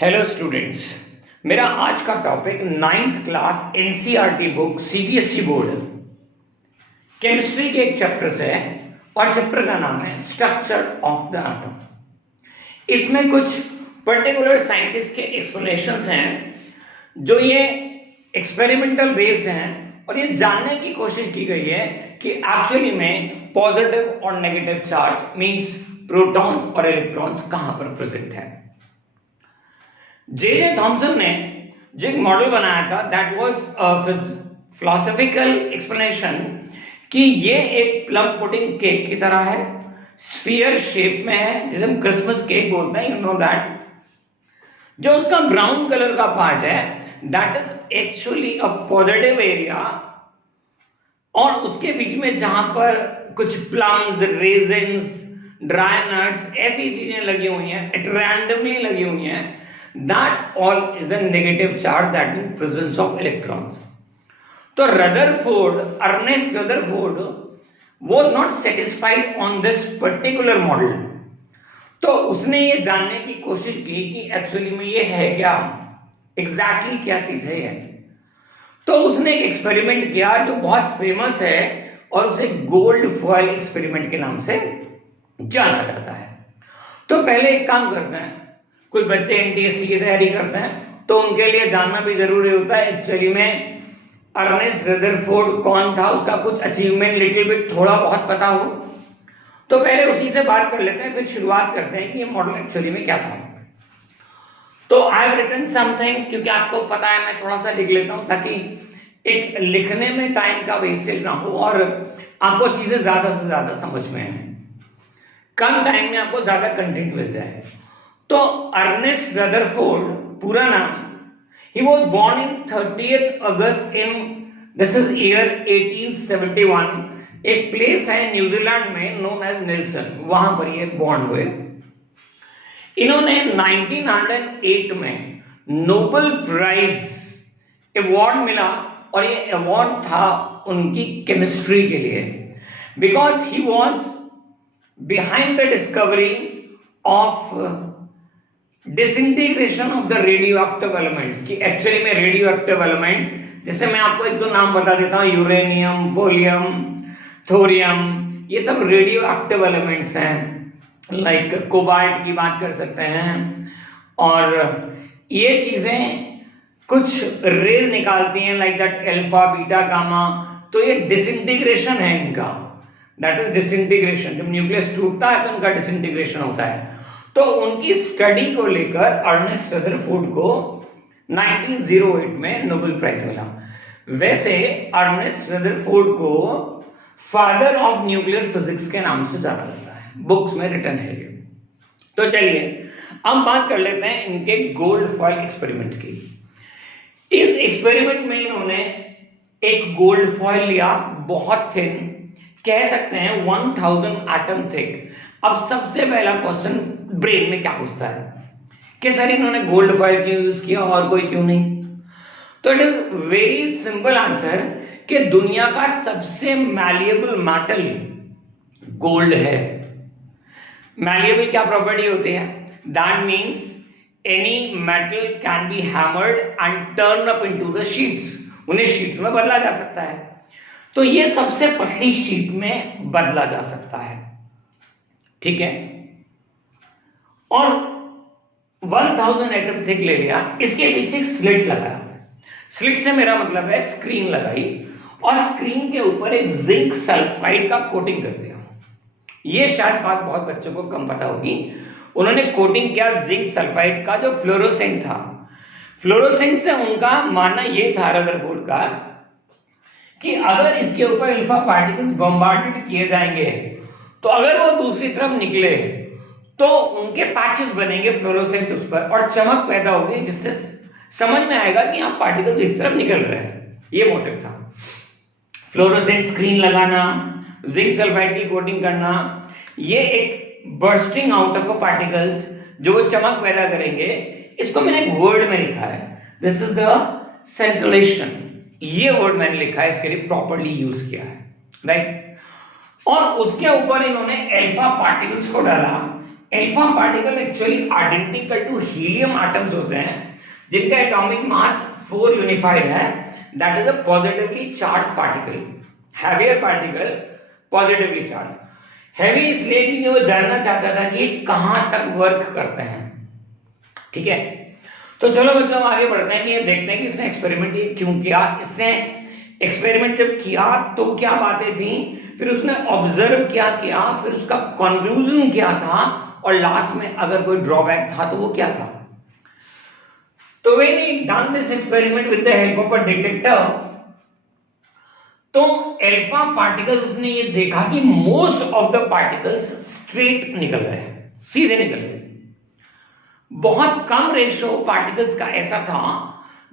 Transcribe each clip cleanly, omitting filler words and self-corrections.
Hello students, मेरा आज का topic 9th class NCERT book CBSE board chemistry के एक चैप्टर से है और चैप्टर का नाम है स्ट्रक्चर ऑफ द एटम। इसमें कुछ पर्टिकुलर साइंटिस्ट के एक्सप्लेनेशंस हैं जो ये एक्सपेरिमेंटल बेस्ड हैं और ये जानने की कोशिश की गई है कि एक्चुअली में पॉजिटिव और नेगेटिव चार्ज मींस प्रोटॉन्स और इलेक्ट्रॉन्स कहां पर प्रेजेंट है। जे थॉमसन ने जो एक मॉडल बनाया था दैट वाज फिलोसॉफिकल एक्सप्लेनेशन कि ये एक प्लम पुडिंग केक की तरह है, स्फीयर शेप में है, जिसे हम क्रिसमस केक बोलते हैं, यू नो दैट। जो उसका ब्राउन कलर का पार्ट है that is actually a positive area और उसके बीच में जहां पर कुछ प्लम्स, रेजिन्स, ड्राई नट्स ऐसी चीजें लगी हुई हैं, इट रैंडमली लगी हुई हैं, that all is a negative charge, that means presence of electrons. तो Ernest Rutherford was not satisfied on this particular model. तो उसने ये जानने की कोशिश की कि एक्चुअली में ये है क्या, एग्जैक्टली क्या चीज है ये। तो उसने एक एक्सपेरिमेंट किया जो बहुत फेमस है और उसे गोल्ड फॉयल एक्सपेरिमेंट के नाम से जाना जाता है। तो पहले एक काम करते हैं, कुछ बच्चे एनटीएससी की तैयारी करते हैं तो उनके लिए जानना भी जरूरी होता है एक्चुअली में अर्नेस्ट रदरफोर्ड कौन था, उसका कुछ अचीवमेंट लिटिल बिट थोड़ा बहुत पता हो। तो पहले उसी से बात कर लेते हैं, फिर शुरुआत करते हैं कि ये मॉडल एक्चुअली में क्या था। तो आई हैव रिटन समथिंग, क्योंकि आपको पता है मैं थोड़ा सा लिख लेता हूं ताकि एक लिखने में टाइम का वेस्टेज ना हो और आपको चीजें ज्यादा से ज्यादा समझ में आए, कम टाइम में आपको ज्यादा कंटेंट मिल जाए। तो अर्नेस्ट रदरफोर्ड पूरा नाम, he was born in 30th August in this is year 1871, एक प्लेस है न्यूजीलैंड में नोन एज नेल्सन, वहां पर ये बॉर्न हुए। इन्होंने 1908 में नोबेल प्राइज अवार्ड मिला और ये अवार्ड था उनकी केमिस्ट्री के लिए, because he was behind the discovery of disintegration of the radio active elements, की एक्चुअली में रेडियो एक्टिव एलिमेंट्स, जैसे मैं आपको एक दो नाम बता देता हूं, यूरेनियम, पोलियम, थोरियम, ये सब रेडियो एक्टिव एलिमेंट्स हैं। लाइक कोबाल्ट की बात कर सकते हैं और ये चीजें कुछ रेज निकालती हैं like that alpha, beta, gamma. तो ये डिसइंटीग्रेशन है इनका, दैट इज डिसइंटीग्रेशन। जब न्यूक्लियस टूटता है तो उनका डिसइंटीग्रेशन होता है। तो उनकी स्टडी को लेकर अर्नेस्ट रदरफोर्ड को 1908 में नोबेल प्राइज मिला। वैसे अर्नेस्ट रदरफोर्ड को फादर ऑफ न्यूक्लियर फिजिक्स के नाम से जाना जाता है, बुक्स में रिटन है ये। तो चलिए अब बात कर लेते हैं इनके गोल्ड फॉयल एक्सपेरिमेंट की। इस एक्सपेरिमेंट में इन्होंने एक गोल्ड फॉयल लिया, बहुत थिन, कह सकते हैं 1000 एटम थिक। अब सबसे पहला क्वेश्चन ब्रेन में क्या पूछता है कि सर इन्होंने गोल्ड फॉयल क्यों यूज किया और कोई क्यों नहीं। तो it is very simple answer कि दुनिया का सबसे मैलिएबल मेटल गोल्ड है। मैलिएबल क्या प्रॉपर्टी होती है? That means any metal can be hammered and turn up into the sheets, उन्हें शीट्स में बदला जा सकता है। तो ये सबसे पतली शीट में बदला जा सकता है, ठीक है। और 1000 एटम थिक ले लिया, इसके पीछे एक स्लिट लगाया। स्लिट से मेरा मतलब है स्क्रीन लगाई और स्क्रीन के ऊपर एक जिंक सल्फाइड का कोटिंग कर दिया। ये शायद बात बहुत बच्चों को कम पता होगी। उन्होंने कोटिंग किया जिंक सल्फाइड का जो फ्लोरोसेंट था। फ्लोरोसेंट से उनका मानना यह था रदरफोर्ड का कि अगर इसके ऊपर अल्फा पार्टिकल्स बम्बार्डेड किए जाएंगे तो अगर वो दूसरी तरफ निकले तो उनके पैचेस बनेंगे फ्लोरोसेंट उस पर और चमक पैदा होगी, जिससे समझ में आएगा कि यहाँ पार्टिकल्स इस तरफ निकल रहे हैं। ये मोटिव था। फ्लोरोसेंट स्क्रीन लगाना, जिंक सल्फाइड की कोटिंग करना, ये एक बर्स्टिंग आउट ऑफ पार्टिकल्स जो वो चमक पैदा करेंगे, इसको मैंने एक वर्ड में लिखा है, दिस इज द सेंट्रलेशन। ये वर्ड मैंने लिखा है, इसके लिए प्रॉपर्ली यूज किया है, राइट। और उसके ऊपर इन्होंने अल्फा पार्टिकल्स को डाला alpha particle actually identical to helium atoms होते हैं जिनका एटॉमिक मास 4 यूनिफाइड है, that is a positively charge particle. Heavier particle positively charge. Heavy इसलिए क्योंकि वो जानना चाहता था कि कहां तक वर्क करते हैं। ठीक है, तो चलो बच्चों हम आगे बढ़ते हैं कि ये देखते हैं कि इसने एक्सपेरिमेंट ये क्यों किया। इसने एक्सपेरिमेंट जब किया तो क्या बातें थी, फिर उसने ऑब्जर्व क्या किया, फिर उसका कंक्लूजन क्या था, और लास्ट में अगर कोई ड्रॉबैक था तो वो क्या था। तो when he done this experiment with the help of a detector, तो अल्फा पार्टिकल्स उसने ये देखा कि most of the particles straight निकल गए, सीधे निकल गए। बहुत कम रेशियो पार्टिकल्स का ऐसा था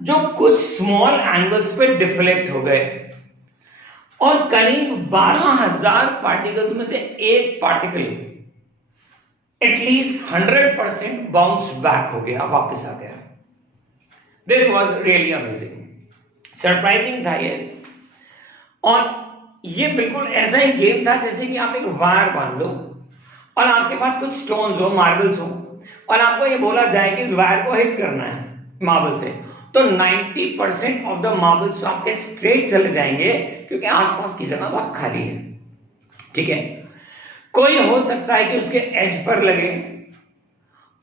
जो कुछ स्मॉल एंगल्स पे डिफ्लेक्ट हो गए, और करीब 12,000 पार्टिकल्स में से एक पार्टिकल एटलीस्ट 100% बाउंस बैक हो गया, वापस आ गया। This was really amazing, surprising था ये। और ये बिल्कुल ऐसा ही गेम था जैसे कि आप एक वायर बांध लो और आपके पास कुछ स्टोन्स हो, मार्बल्स हो, और आपको ये बोला जाए कि इस वायर को हिट करना है मार्बल से, तो 90% ऑफ द मार्बल्स आपके स्ट्रेट चले जाएंगे क्योंकि आसपास की जगह बहुत खाली है। ठीक है, कोई हो सकता है कि उसके एज पर लगे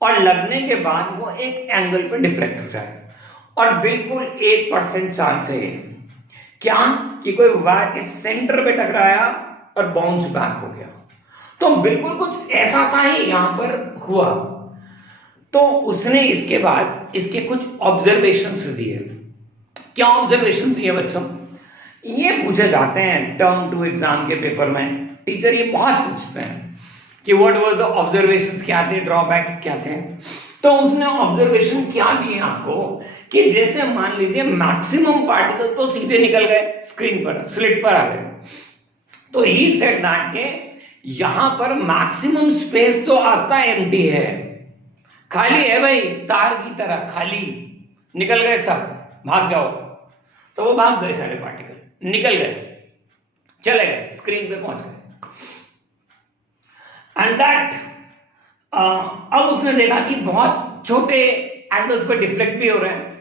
और लगने के बाद वो एक एंगल पर डिफ्लेक्ट हो जाए, और बिल्कुल 1% चांस है क्या कि कोई वायर के सेंटर पे टकराया और बाउंस बैक हो गया। तो बिल्कुल कुछ ऐसा सा ही यहां पर हुआ। तो उसने इसके बाद इसके कुछ ऑब्जर्वेशंस दिए। क्या ऑब्जर्वेशन दिए बच्चों, ये पूछे जाते हैं टर्म 2 एग्जाम के पेपर में, टीचर ये बहुत पूछते हैं कि व्हाट वर द ऑब्जर्वेशंस, क्या थे ड्रॉबैक्स क्या थे। तो उसने ऑब्जर्वेशन क्या दिए आपको कि जैसे मान लीजिए मैक्सिमम पार्टिकल तो सीधे निकल गए स्क्रीन पर, स्लिट पर आ गए, तो ही सेड दैट के यहां पर मैक्सिमम स्पेस तो आपका एम्प्टी है, खाली है भाई, तार की तरह खाली, निकल गए सब, भाग जाओ। तो वो भाग गए, सारे पार्टिकल निकल गए, चले गए, स्क्रीन पे पहुंच गए। एंड दैट अब उसने देखा कि बहुत छोटे एंगल्स पे डिफ्लेक्ट भी हो रहे हैं,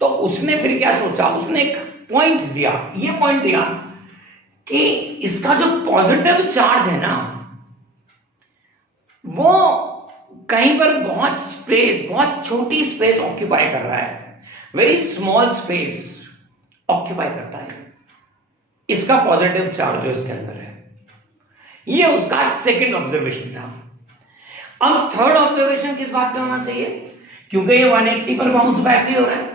तो उसने फिर क्या सोचा, उसने एक पॉइंट दिया, ये पॉइंट दिया कि इसका जो पॉजिटिव चार्ज है ना, वो कहीं पर बहुत स्पेस, बहुत छोटी स्पेस ऑक्यूपाई कर रहा है, वेरी स्मॉल स्पेस ऑक्यूपाई करता है, इसका पॉजिटिव चार्ज जो इसके अंदर है। ये उसका सेकंड ऑब्जर्वेशन था। अब थर्ड ऑब्जर्वेशन किस बात पे होना चाहिए, क्योंकि ये 180 पर बाउंस बैक भी हो रहा है,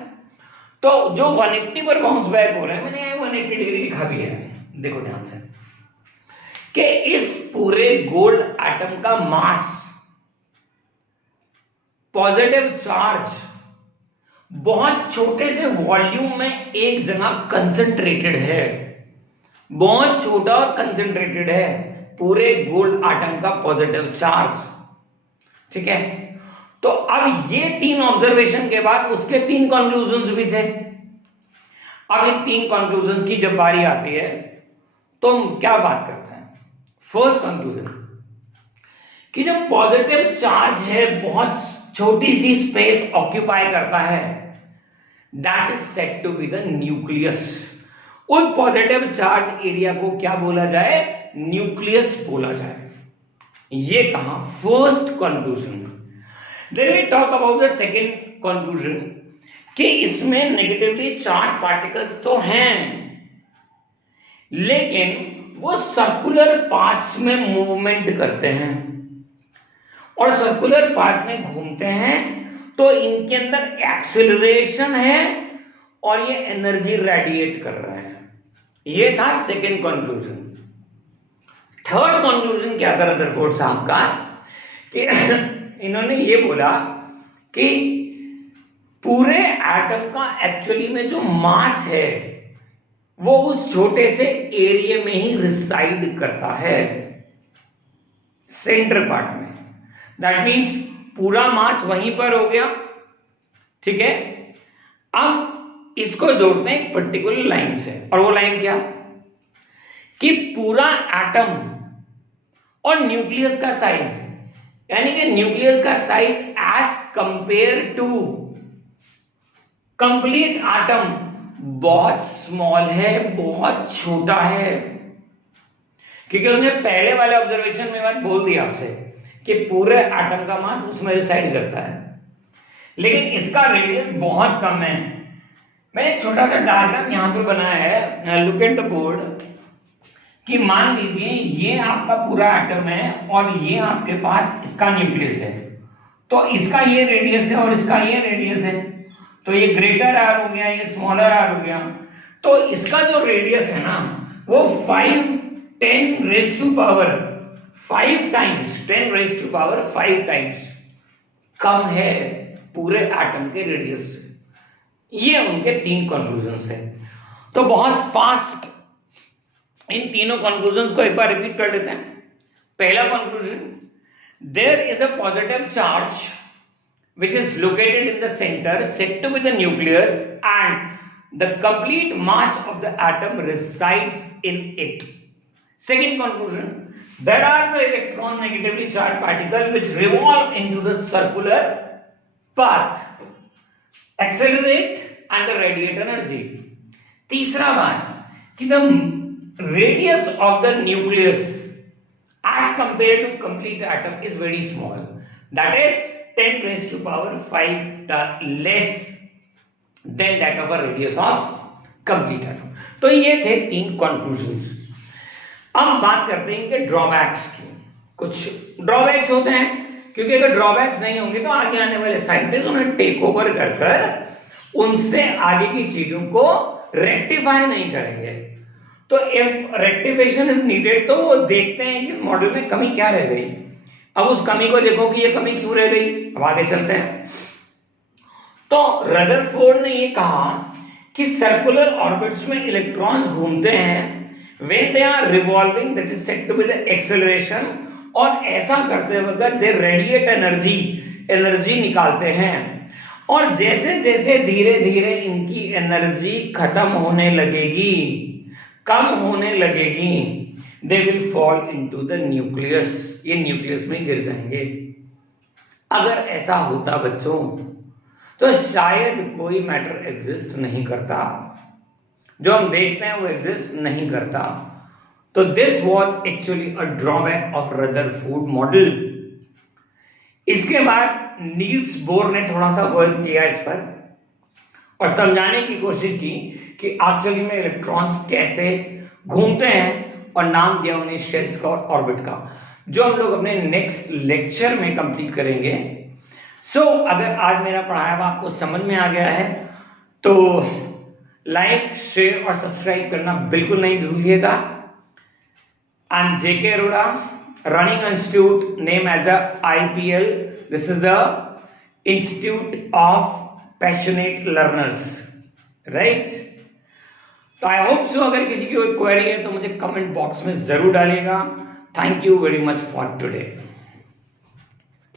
तो जो 180 पर बाउंस बैक हो रहा है, मैंने 180 डिग्री लिखा भी है, देखो ध्यान से, कि इस पूरे गोल्ड एटम का मास, पॉजिटिव चार्ज बहुत छोटे से वॉल्यूम में एक जगह कंसंट्रेटेड है, बहुत छोटा और कंसंट्रेटेड है पूरे गोल्ड एटम का पॉजिटिव चार्ज। ठीक है, तो अब ये 3 ऑब्जर्वेशन के बाद उसके 3 कंक्लूजन्स भी थे। अब इन 3 कंक्लूजन्स की जब बारी आती है तो हम क्या बात करते हैं। फर्स्ट कंक्लूजन कि जो पॉजिटिव चार्ज है बहुत छोटी सी स्पेस ऑक्यूपाई करता है, that is said to be the nucleus. उस पॉजिटिव चार्ज एरिया को क्या बोला जाए, न्यूक्लियस बोला जाए। ये कहा first conclusion. Then we talk about the second conclusion कि इसमें नेगेटिवली चार्ज पार्टिकल्स तो हैं, लेकिन वो सर्कुलर पाथ्स में मूवमेंट करते हैं, और सर्कुलर पाथ में घूमते हैं तो इनके अंदर एक्सेलरेशन है और ये एनर्जी रेडिएट कर रहे हैं। ये था सेकंड कंक्लूजन। थर्ड कंक्लूजन क्या था रदरफोर्ड साहब का, कि इन्होंने ये बोला कि पूरे एटम का एक्चुअली में जो मास है वो उस छोटे से एरिया में ही रिसाइड करता है, सेंटर पार्ट में। दैट मीन्स पूरा मास वहीं पर हो गया। ठीक है, अब इसको जोड़ते हैं एक पर्टिकुलर लाइन से, और वो लाइन क्या कि पूरा एटम और न्यूक्लियस का साइज यानी कि न्यूक्लियस का size as compare to complete atom बहुत स्मॉल है, बहुत छोटा है। क्योंकि उसने पहले वाले ऑब्जर्वेशन में बात बोल दी आपसे कि पूरे एटम का मास उसमें रिसाइड करता है, लेकिन इसका रेडियस बहुत कम है। मैंने एक छोटा सा डायग्राम यहां पर बनाया है, लुक एट द बोर्ड, कि मान लीजिए ये आपका पूरा एटम है और ये आपके पास इसका न्यूक्लियस है, तो इसका ये रेडियस है और इसका ये रेडियस है, तो ये ग्रेटर आर हो गया, ये स्मॉलर आर हो गया। तो इसका जो रेडियस है ना वो 5 raise to power 5 times 10 raise to power 5 times कम है पूरे एटम के रेडियस से। ये उनके 3 कंक्लूजन्स हैं। तो बहुत फास्ट इन तीनों कंक्लूजन्स को एक बार रिपीट कर लेते हैं। पहला conclusion, there is a positive charge which is located in the center said to be the nucleus and the complete mass of the atom resides in it. Second conclusion, there are the electron negatively charged particles which revolve into the circular path, accelerate and the radiate energy. तीसरा बात कि the radius of the nucleus as compared to complete atom is very small, that is 10 raised to power 5 less than that of a radius of complete atom. तो ये थे 3 conclusions। अब बात करते हैं कि ड्रॉबैक्स की। कुछ ड्रॉबैक्स होते हैं, क्योंकि अगर ड्रॉबैक्स नहीं होंगे तो आगे आने वाले साइंटिस्ट उन्हें टेक ओवर कर उनसे आगे की चीजों को रेक्टिफाई नहीं करेंगे। तो इफ रेक्टिफिकेशन इज नीडेड तो वो देखते हैं कि मॉडल में कमी क्या रह गई। अब उस कमी को देखो कि ये कमी क्यों रह गई। अब आगे चलते हैं। तो रदरफोर्ड ने ये कहा कि सर्कुलर ऑर्बिट्स में इलेक्ट्रॉन्स घूमते हैं when they are revolving, that is said to be the acceleration, और ऐसा करते वक्त they radiate एनर्जी निकालते हैं, और जैसे जैसे धीरे धीरे इनकी एनर्जी खत्म होने लगेगी, कम होने लगेगी, they will fall into the nucleus, ये न्यूक्लियस में गिर जाएंगे। अगर ऐसा होता बच्चों तो शायद कोई मैटर एग्जिस्ट नहीं करता, जो हम देखते हैं वो एग्जिस्ट नहीं करता। तो this was actually a drawback of Rutherford model. इसके बाद नील्स बोर ने थोड़ा सा वर्क किया इस पर और समझाने की कोशिश की कि एक्चुअली में इलेक्ट्रॉन्स कैसे घूमते हैं, और नाम दिया उन्हें शेल्स का और ऑर्बिट का, जो हम लोग अपने नेक्स्ट लेक्चर में कंप्लीट करेंगे। सो अगर आज मेरा पढ़ाया हुआ आपको समझ में आ गया है तो लाइक, शेयर और सब्सक्राइब करना बिल्कुल नहीं भूलिएगा। I am JK Arora, running institute name as a IPL। This is the institute of passionate learners, right. तो आई होप सो अगर किसी की कोई क्वेरी है तो मुझे कमेंट बॉक्स में जरूर डालिएगा। Thank you very much for today.